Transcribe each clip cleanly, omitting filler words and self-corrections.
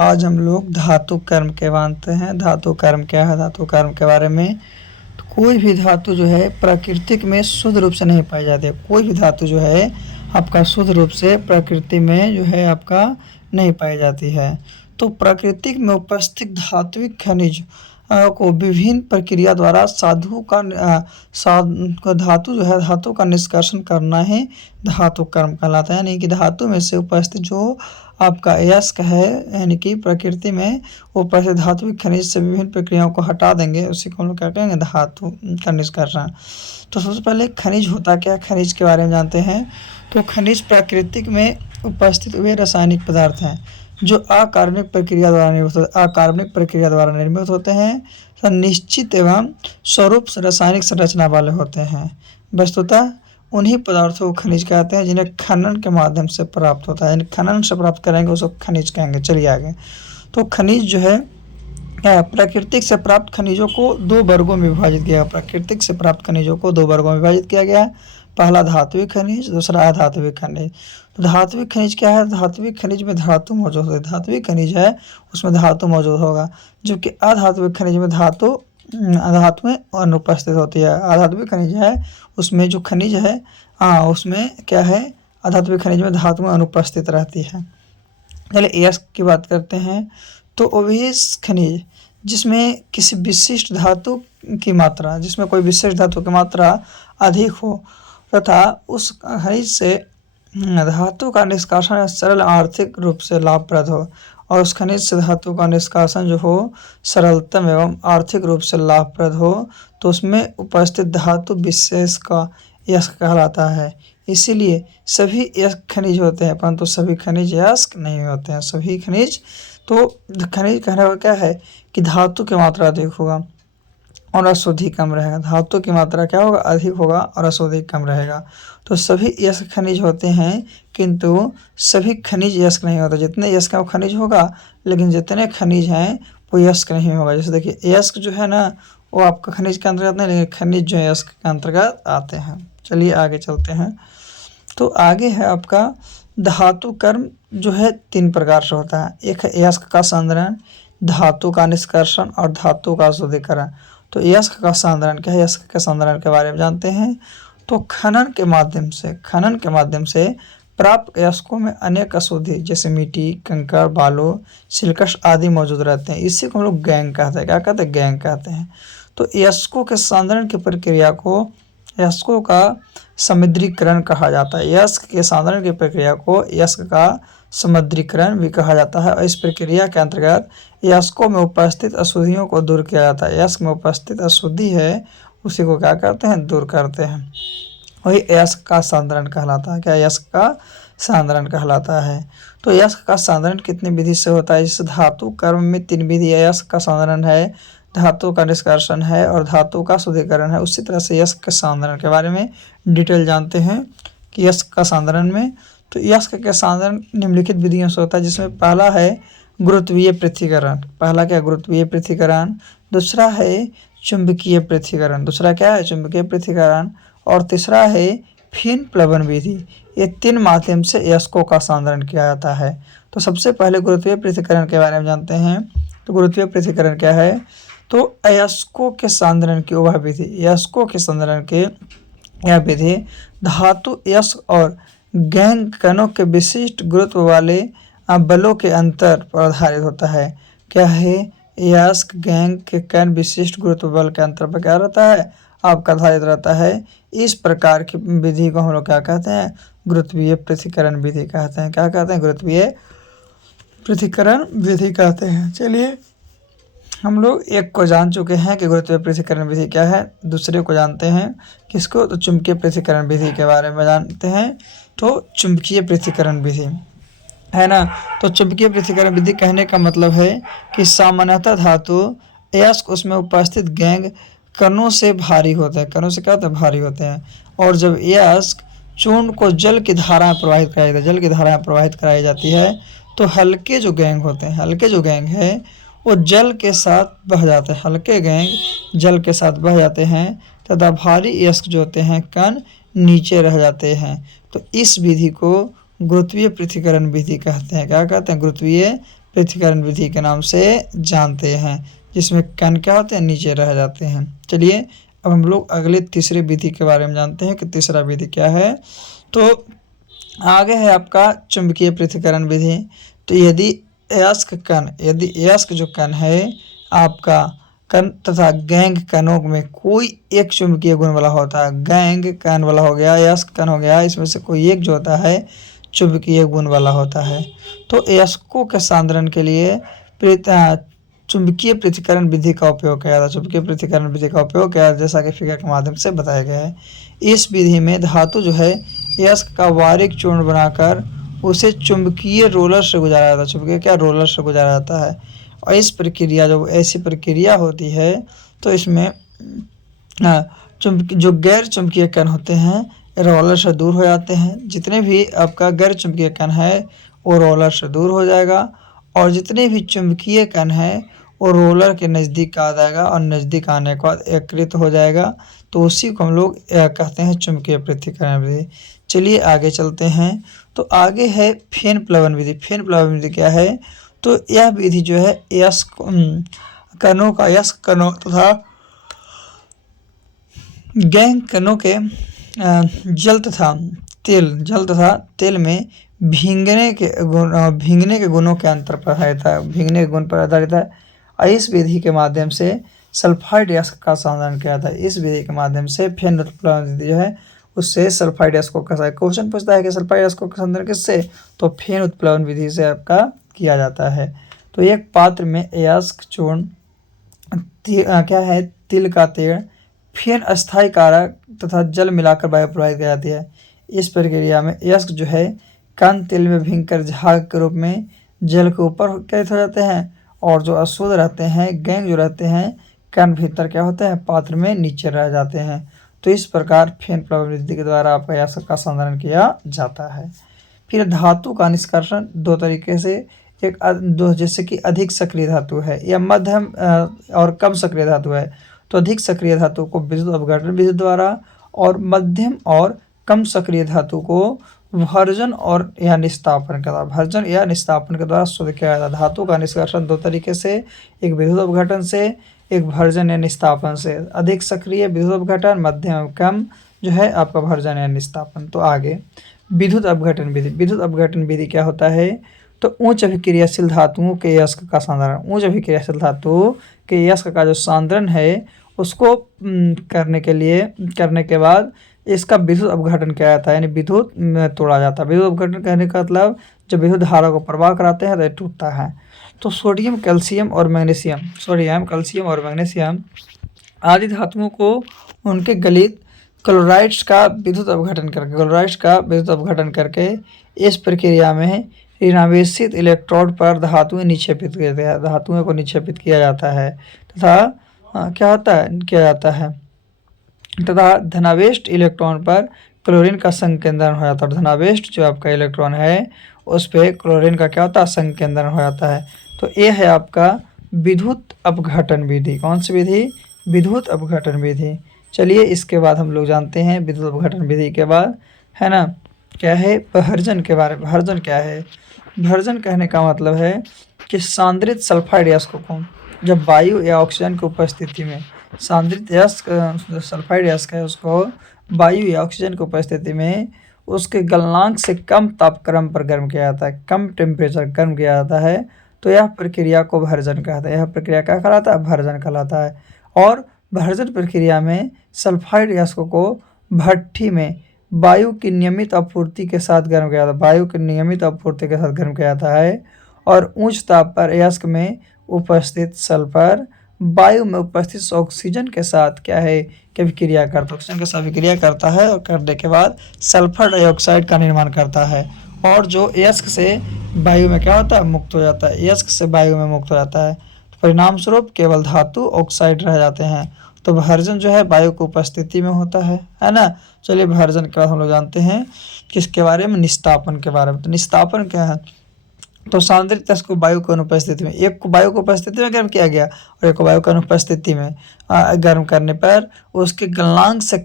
आज हम लोग धातु कर्म के मानते हैं। धातु कर्म क्या है, धातु कर्म के बारे में। तो कोई भी धातु जो है प्राकृतिक में शुद्ध रूप से नहीं पाई जाती है। कोई भी धातु जो है आपका शुद्ध रूप से प्रकृति में जो है आपका नहीं पाई जाती है। तो प्राकृतिक में उपस्थित धात्विक खनिज को विभिन्न प्रक्रिया द्वारा धातु जो है धातु का निष्कर्षण करना ही धातु कर्म कहलाता है। यानी कि धातु में से उपस्थित जो आपका अयस्क है, यानी कि प्रकृति में उपस्थित धात्विक खनिज से विभिन्न प्रक्रियाओं को हटा देंगे, उसी को हम लोग क्या कहेंगे, धातु का निष्कर्षण। तो सबसे पहले खनिज होता क्या, खनिज के बारे में जानते हैं। तो खनिज प्राकृतिक में उपस्थित वे रासायनिक पदार्थ हैं जो अकार्बनिक प्रक्रिया द्वारा निर्मित होते हैं, निश्चित एवं स्वरूप रासायनिक संरचना वाले होते हैं। वस्तुतः उन्हीं पदार्थों को खनिज कहते हैं जिन्हें खनन के माध्यम से प्राप्त होता है। यानी खनन से प्राप्त करेंगे उसको खनिज कहेंगे। चलिए आगे। तो खनिज जो है प्राकृतिक से प्राप्त खनिजों को दो वर्गों में विभाजित किया गया। प्राकृतिक से प्राप्त खनिजों को दो वर्गों में विभाजित किया गया। पहला धात्विक खनिज, दूसरा अधात्विक खनिज। तो धात्विक खनिज क्या है, धात्विक खनिज में धातु मौजूद है। धात्विक खनिज है उसमें धातु मौजूद होगा, जबकि अधात्विक खनिज में धातुएं अनुपस्थित होती है। अधात्विक खनिज है उसमें जो खनिज है उसमें क्या है, अधात्विक खनिज में धातुएं अनुपस्थित रहती है। चलिए अयस्क की बात करते हैं। तो अवयस्क खनिज जिसमें किसी विशिष्ट धातु की मात्रा, जिसमें कोई विशिष्ट धातु की मात्रा अधिक हो तथा उस खनिज से धातु का निष्कासन सरल आर्थिक रूप से लाभप्रद हो, और उस खनिज से धातु का निष्कासन जो हो सरलतम एवं आर्थिक रूप से लाभप्रद हो, तो उसमें उपस्थित धातु विशेष का अयस्क कहलाता है। इसीलिए सभी अयस्क खनिज होते हैं, परंतु सभी खनिज अयस्क नहीं होते हैं। सभी खनिज, तो खनिज कहने का क्या है कि धातु की मात्रा अधिक होगा और अशुद्धि कम रहेगा। धातु की मात्रा क्या होगा, अधिक होगा और अशुद्धि कम रहेगा। तो सभी अयस्क खनिज होते हैं, किंतु सभी खनिज अयस्क नहीं होते। जितने अयस्क का खनिज होगा, लेकिन जितने खनिज हैं वो अयस्क नहीं होगा। जैसे देखिए अयस्क जो है ना वो आपका खनिज के अंतर्गत नहीं, लेकिन खनिज जो अयस्क के अंतर्गत आते हैं। चलिए आगे चलते हैं। तो आगे है आपका धातु कर्म जो है तीन प्रकार से होता है। एक है अयस्क का संधारण, धातु का निष्कर्षण और धातु का शुद्धिकरण। तो अयस्क का संधारण क्या है, अयस्क के संधारण के बारे में जानते हैं। तो खनन के माध्यम से प्राप्त अयस्कों में अनेक अशुद्धि जैसे मिट्टी, कंकड़, बालू, सिलिकस आदि मौजूद रहते हैं। इसी को हम लोग गैंग कहते हैं। क्या कहते हैं, गैंग कहते हैं। तो अयस्कों के संधारण की प्रक्रिया को अयस्कों का समुद्रीकरण कहा जाता है। अयस्क के संधारण की प्रक्रिया को अयस्क का समुद्रीकरण भी कहा जाता है, और इस प्रक्रिया के अंतर्गत अयस्कों में उपस्थित अशुद्धियों को दूर किया जाता है। अयस्क में उपस्थित अशुद्धि है उसी को क्या करते हैं, दूर करते हैं। वही अयस्क का संधारण कहलाता है। क्या, अयस्क का संधारण कहलाता है। तो अयस्क का संधारण कितनी विधि से होता है, जैसे धातु कर्म में तीन विधि। अयस्क का संधारण है, धातु का निष्कर्षण है और धातु का शुद्धिकरण है। उसी तरह से अयस्क के संधारण के बारे में डिटेल जानते हैं कि अयस्क का संधारण में, तो अयस्क के संधारण निम्नलिखित विधियों से होता है, जिसमें पहला है गुरुत्वीय पृथ्वीकरण। पहला क्या, गुरुत्वीय पृथ्वीकरण। दूसरा है चुंबकीय पृथ्वीकरण। दूसरा क्या है, चुंबकीय पृथ्वीकरण। और तीसरा है फिन प्लवन विधि। ये तीन माध्यम से अयस्कों का संधारण किया जाता है। तो सबसे पहले गुरुत्वीय पृथ्वीकरण के बारे में जानते हैं। तो गुरुत्वीय पृथ्वीकरण क्या है, तो अयस्कों के संधारण की वह विधि, अयस्कों के संधारण के यह विधि धातु अयस्क और गैंग कणों के विशिष्ट गुरुत्व वाले बलों के अंतर पर आधारित होता है। क्या है, अयस्क गैंग के कण विशिष्ट गुरुत्व बल के अंतर पर क्या रहता है, आपका आधारित रहता है। इस प्रकार की विधि को हम लोग क्या कहते हैं, गुरुत्वीय पृथ्वीकरण विधि कहते हैं। क्या कहते हैं, गुरुत्वीय पृथ्वीकरण विधि कहते हैं। चलिए हम लोग एक को जान चुके हैं कि गुरुत्वीय पृथ्वीकरण विधि क्या है, दूसरे को जानते हैं किसको, तो चुंबकीय पृथ्वीकरण विधि के बारे में जानते हैं। तो चुंबकीय पृथ्वीकरण विधि है ना। तो चुंबकीय पृथ्वीकरण विधि कहने का मतलब है कि सामान्यतः धातु अयस्क उसमें उपस्थित गैंग कणों से भारी होते हैं। कणों से क्या होता है, भारी होते हैं। और जब अयस्क चूर्ण को जल की धाराएं प्रवाहित कराई जाती है, जल की धाराएं प्रवाहित कराई जाती है, तो हल्के जो गैंग होते हैं, हल्के जो गैंग है वो जल के साथ बह जाते हैं। हल्के गैंग जल के साथ बह जाते हैं तथा भारी अयस्क जो होते हैं कण नीचे रह जाते हैं। तो इस विधि को गुरुत्वीय पृथ्वीकरण विधि कहते हैं। क्या कहते हैं, गुरुत्वीय पृथक्करण विधि के नाम से जानते हैं, जिसमें कण क्या होते हैं, नीचे रह जाते हैं। चलिए अब हम लोग अगले तीसरे विधि के बारे में जानते हैं कि तीसरा विधि क्या है। तो आगे है आपका चुंबकीय पृथक्करण विधि। तो यदि अयस्क जो कण है आपका कण तथा गैंग कणों में कोई एक चुंबकीय गुण वाला होता है, गैंग कण वाला हो गया, अयस्क कण हो गया, इसमें से कोई एक जो होता है चुंबकीय गुण वाला होता है। तो अयस्कों के सांद्रण के लिए चुंबकीय पृथक्करण विधि का उपयोग किया जाता है। चुंबकीय पृथक्करण विधि का उपयोग किया जाता है, जैसा कि फिगर के माध्यम से बताया गया है। इस विधि में धातु जो है अयस्क का बारीक चूर्ण बनाकर उसे चुंबकीय रोलर से गुजारा जाता है। चुंबकीय क्या रोलर से गुजारा जाता है। और इस प्रक्रिया जब ऐसी प्रक्रिया होती है तो इसमें जो गैर चुंबकीय कण होते हैं रोलर से दूर हो जाते हैं। जितने भी आपका गैर चुंबकीय कण है वो रोलर से दूर हो जाएगा, और जितने भी चुंबकीय कण है वो रोलर के नज़दीक आ जाएगा, और नज़दीक आने के बाद एकत्रित हो जाएगा। तो उसी को हम लोग कहते हैं चुंबकीय पृथक्करण विधि। चलिए आगे चलते हैं। तो आगे है फेन प्लवन विधि। फेन प्लवन विधि क्या है? तो यह विधि जो है अयस्क कणों तथा गैंग कणों के जल तथा तेल में भींगने के गुणों के अंतर पर आधारित है, भींगने के गुण पर आधारित है। और इस विधि के माध्यम से सल्फाइड अयस्क का संधारण किया था। इस विधि के माध्यम से फेन प्लवन विधि जो है उससे सल्फाइड अयस्कों का क्वेश्चन पूछता है कि सल्फाइड अयस्कों का संधारण किससे? तो फेन उत्प्लवन विधि से आपका किया जाता है। तो एक पात्र में अयस्क चूर्ण क्या है, तिल का तेल, फेन अस्थायी कारक तथा जल मिलाकर वायु प्रवाहित की जाती है। इस प्रक्रिया में अयस्क जो है कण तेल में भींगकर झाग के रूप में जल के ऊपर कैद हो जाते हैं, और जो अशुद्ध रहते हैं गैंग जो रहते हैं कण भीतर क्या होते हैं, पात्र में नीचे रह जाते हैं। तो इस प्रकार फेन प्लवन विधि के द्वारा आपका अयस्क का संधारण किया जाता है। फिर धातु का निष्कर्षण दो तरीके से, जैसे कि अधिक सक्रिय धातु है या मध्यम और कम सक्रिय धातु है। तो अधिक सक्रिय धातु को विद्युत अपघटन विधि द्वारा, और मध्यम और कम सक्रिय धातु को भर्जन या निस्तापन के द्वारा शुद्ध किया जाता है। धातु का निष्कर्षण दो तरीके से, एक विद्युत अपघटन से, एक भर्जन या निस्तापन से। अधिक सक्रिय विद्युत अपघटन, मध्यम कम जो है आपका भर्जन या निस्तापन। तो आगे विद्युत अपघटन विधि। विद्युत अपघटन विधि क्या होता है? तो उच्च अभिक्रियाशील धातुओं के अयस्क का सांद्रण, उच्च अभिक्रियाशील धातु के अयस्क का जो सांद्रण है उसको करने के बाद इसका विद्युत अपघटन किया जाता है, यानी विद्युत में तोड़ा जाता है। विद्युत अपघटन कहने का मतलब जब विद्युत धारा को प्रवाह कराते हैं तो ये टूटता है। तो सोडियम कैल्शियम और मैग्नीशियम आदि धातुओं को उनके गलित क्लोराइड्स का विद्युत अपघटन करके इस प्रक्रिया में ऋणावेशित इलेक्ट्रोड पर धातुओं को निक्षेपित किया जाता है तथा धनावेष्ट इलेक्ट्रॉन पर क्लोरीन का संकेंद्रण हो जाता है। धनावेष्ट जो आपका इलेक्ट्रॉन है उस पर क्लोरीन का क्या होता है, संकेंद्रण हो जाता है। तो ये है आपका विद्युत अपघटन विधि। कौन सी विधि? विद्युत अपघटन विधि। चलिए इसके बाद हम लोग जानते हैं विद्युत अपघटन विधि के बाद, है ना, क्या है भर्जन के बारे में। भर्जन क्या है? भर्जन कहने का मतलब है कि सांद्रित सल्फाइड अयस्कों को जब वायु या ऑक्सीजन की उपस्थिति में, सांद्रित अयस्क सल्फाइड अयस्क है उसको वायु या ऑक्सीजन की उपस्थिति में उसके गलनांक से कम तापक्रम पर गर्म किया जाता है, कम टेम्परेचर गर्म किया जाता है। तो यह प्रक्रिया को भर्जन कहता है। यह प्रक्रिया क्या कहलाता है? भर्जन कहलाता है। और भर्जन प्रक्रिया में सल्फाइड अयस्कों को भट्ठी में वायु की नियमित आपूर्ति के साथ गर्म किया जाता है। और उच्च ताप पर अयस्क में उपस्थित सल्फर वायु में उपस्थित ऑक्सीजन के साथ क्या है कि विक्रिया करता है, ऑक्सीजन के साथ विक्रिया करता है, और करने के बाद सल्फर डाइऑक्साइड का निर्माण करता है। और जो अयस्क से वायु में क्या होता है, मुक्त हो जाता है। अयस्क से वायु में मुक्त हो जाता है, तो परिणाम स्वरूप केवल धातु ऑक्साइड रह जाते हैं। तो भर्जन जो है वायु की उपस्थिति में होता है ना। चलिए भर्जन के बाद हम लोग जानते हैं किसके बारे में, निस्तापन के बारे में। तो निस्तापन क्या है? तो सांद्रित अयस्क को वायु की अनुपस्थिति में, एक को वायु की उपस्थिति में गर्म किया गया और एक को वायु की अनुपस्थिति में गर्म करने पर उसके गलनांक से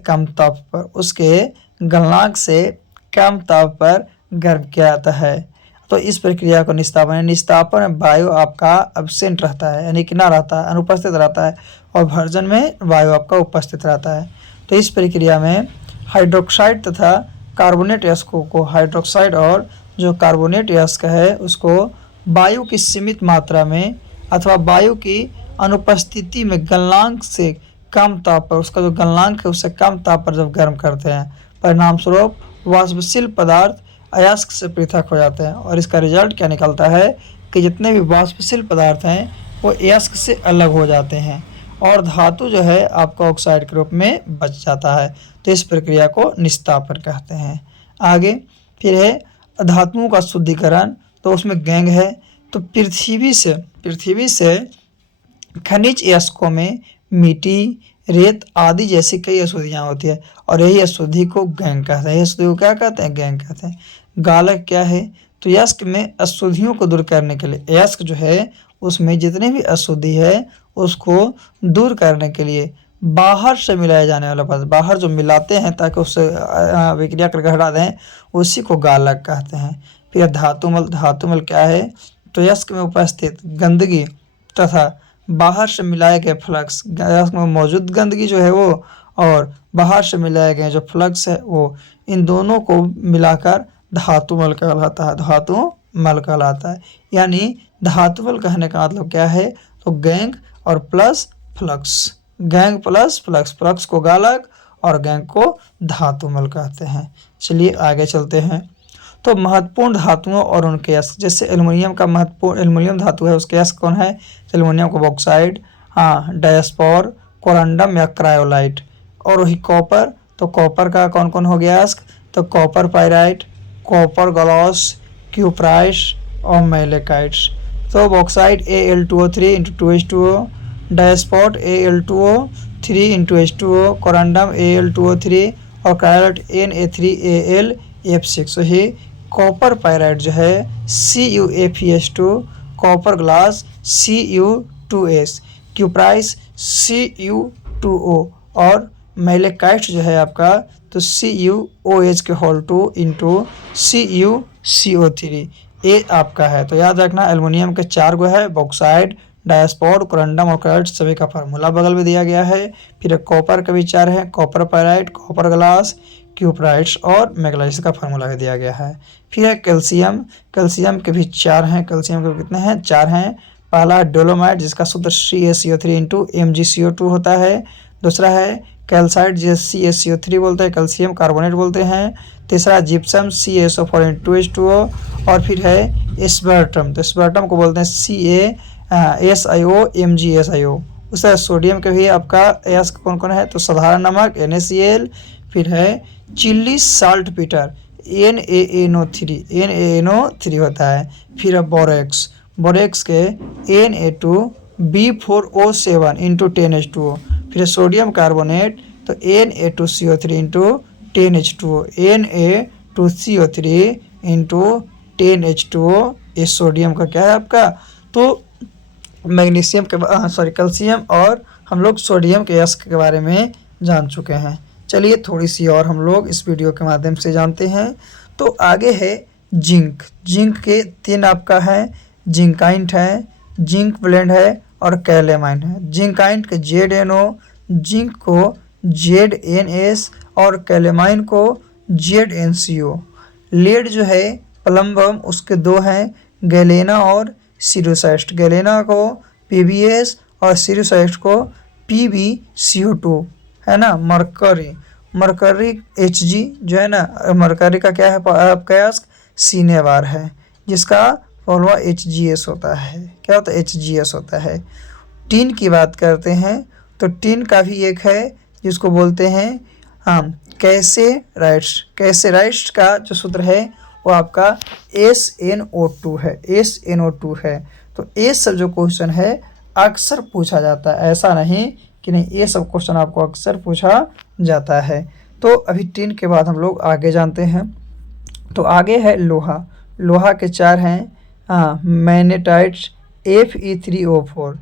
कम ताप पर गर्म किया जाता है तो इस प्रक्रिया को निस्तापन है। निस्तापन में वायु आपका एब्सेंट रहता है, यानी कि ना रहता है, अनुपस्थित रहता है, और भर्जन में वायु आपका उपस्थित रहता है। तो इस प्रक्रिया में हाइड्रोक्साइड तथा कार्बोनेट यस्कों को, हाइड्रोक्साइड और जो कार्बोनेट यस्क है उसको वायु की सीमित मात्रा में अथवा वायु की अनुपस्थिति में गलनांक से कम ताप पर, उसका जो गलनांक है उससे कम ताप पर जब गर्म करते हैं, परिणाम स्वरूप वाष्पशील पदार्थ अयस्क से पृथक हो जाते हैं। और इसका रिजल्ट क्या निकलता है कि जितने भी वाष्पशील पदार्थ हैं वो अयस्क से अलग हो जाते हैं और धातु जो है आपका ऑक्साइड के रूप में बच जाता है। तो इस प्रक्रिया को निस्तापन कहते हैं। आगे फिर है धातुओं का शुद्धिकरण। तो उसमें गैंग है। तो पृथ्वी से खनिज अयस्कों में मिट्टी, रेत आदि जैसी कई अशुद्धियाँ होती है और यही अशुद्धि को गैंग कहते हैं। अशुद्धि को क्या कहते हैं? गैंग कहते हैं। गालक क्या है? तो अयस्क में अशुद्धियों को दूर करने के लिए, अयस्क जो है उसमें जितने भी अशुद्धि है उसको दूर करने के लिए बाहर से मिलाया जाने वाला पदार्थ, बाहर जो मिलाते हैं ताकि उससे विक्रिया करके हटा दें, उसी को गालक कहते हैं। फिर धातुमल। धातुमल क्या है? तो अयस्क में उपस्थित गंदगी तथा बाहर से मिलाए गए फ्लक्स, अयस्क में मौजूद गंदगी जो है वो और बाहर से मिलाए गए जो फ्लक्स है वो, इन दोनों को मिलाकर धातुमल कहलाता है। धातुमल कहलाता है। यानी धातुमल कहने का मतलब क्या है? तो गैंग और plus flux, gang plus flux, flux को गालक और गैंग को धातुमल कहते हैं। चलिए आगे चलते हैं। तो महत्वपूर्ण धातुओं और उनके यस्क, जैसे एल्युमिनियम का महत्वपूर्ण, एल्युमिनियम धातु है उसके यस्क कौन है? एल्युमिनियम को बॉक्साइड, डायस्पोर, कोरंडम या क्रायोलाइट। और वही कॉपर, तो कॉपर का कौन कौन हो गया यस्क? तो कॉपर पायराइट, कॉपर ग्लॉस, क्यूप्राइस और मैलेकाइट्स। तो bauxite Al2O3 × 2H2O, डायस्पोर्ट Al2O3 × H2O, corundum Al2O3 और क्रायोलाइट Na3Al F6। ही कॉपर पायराइट जो है CuFeS2, copper glass Cu2S, क्यूप्राइस Cu2O और मैलेकाइट जो है आपका तो CuOH2 × CuCO3, ये आपका है। तो याद रखना एल्युमिनियम के 4 गो है, बॉक्साइड, डायस्पोर्ट, कोरंडम और क्रायोलाइट, सभी का फार्मूला बगल में दिया गया है। फिर कॉपर के भी 4 है, कॉपर पायराइट, कॉपर ग्लास, क्यूप्राइट्स और मैग्नेटाइट्स का फार्मूला भी दिया गया है। फिर है कैल्शियम। कैल्शियम के भी 4 हैं। कैल्शियम के कितने हैं? 4 हैं। पहला डोलोमाइट जिसका सूत्र CaCO3 × MgCO2 होता है। दूसरा है कैल्साइट जिसे CaCO3 बोलते हैं, कैल्शियम कार्बोनेट बोलते हैं। तीसरा जिप्सम CaSO4 × 2H2O और फिर है स्पर्टम, तो स्पर्टम को बोलते हैं CaSiO MgSiO। उसका सोडियम के भी आपका यस्क कौन कौन है? तो साधारण नमक NaCl, फिर है चिल्ली साल्ट पीटर NaNO3 होता है। फिर है बोरेक्स, बोरेक्स के Na2B4O7 × 10H2O। फिर सोडियम कार्बोनेट तो Na2CO3 × 10H2O, Na2CO3 × 10H2O, ये सोडियम का क्या है आपका? तो मैग्नीशियम के कैल्शियम और हम लोग सोडियम के यस्क के बारे में जान चुके हैं। चलिए थोड़ी सी और हम लोग इस वीडियो के माध्यम से जानते हैं। तो आगे है जिंक। जिंक के 3 आपका है, जिंकाइंट है, जिंक ब्लेंड है और कैलेमाइन है। जिंकाइंट के ZNO, जिंक को ZNS और कैलेमाइन को ZnCO। लेड जो है प्लम्बम, उसके 2 हैं, गैलेना और सिरोसाइस्ट। गैलेना को PbS और सिरोसाइस्ट को PbCO2 है ना। मरकरी, मरकरी Hg जो है ना, मरकरी का क्या है आपका यस्क? सीनेवार है, जिसका फॉर्मूला HgS होता है। क्या होता है? HgS होता है। टीन की बात करते हैं तो टीन का भी एक है जिसको बोलते हैं कैसेराइट्स। कैसेराइट्स का जो सूत्र है वो आपका SnO2 है, SnO2 है। तो ये सब जो क्वेश्चन है अक्सर पूछा जाता है, ऐसा नहीं कि नहीं, ये सब क्वेश्चन आपको अक्सर पूछा जाता है। तो अभी टीन के बाद हम लोग आगे जानते हैं। तो आगे है लोहा। लोहा के 4 हैं, magnetite Fe3O4,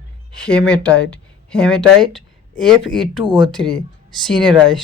haematite, haematite Fe2O3, सीनेराइट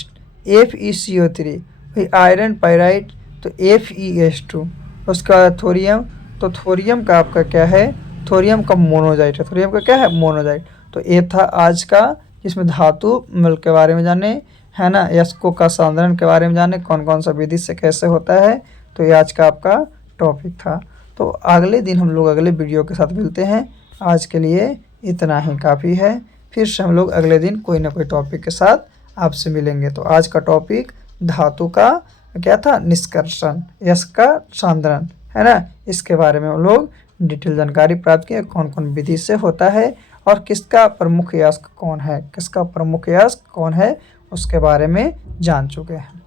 FeCO3, फिर आयरन पायराइट तो FeS2, उसका थोरियम तो थोरियम का आपका क्या है, थोरियम का मोनोजाइट है। थोरियम का क्या है, मोनोजाइट। तो ये था आज का, जिसमें धातु मल के बारे में जाने, है ना, यस्कों का सांद्रण के बारे में जाने, कौन कौन सा विधि से कैसे होता है। तो ये आज का आपका टॉपिक था। तो अगले दिन हम लोग अगले वीडियो के साथ मिलते हैं। आज के लिए इतना ही काफ़ी है। फिर से हम लोग अगले दिन कोई ना कोई टॉपिक के साथ आपसे मिलेंगे। तो आज का टॉपिक धातु का क्या था, निष्कर्षण, यश का सांद्रण, है ना, इसके बारे में हम लोग डिटेल जानकारी प्राप्त किए, कौन कौन विधि से होता है और किसका प्रमुख यस्क कौन है, किसका प्रमुख यस्क कौन है, उसके बारे में जान चुके हैं।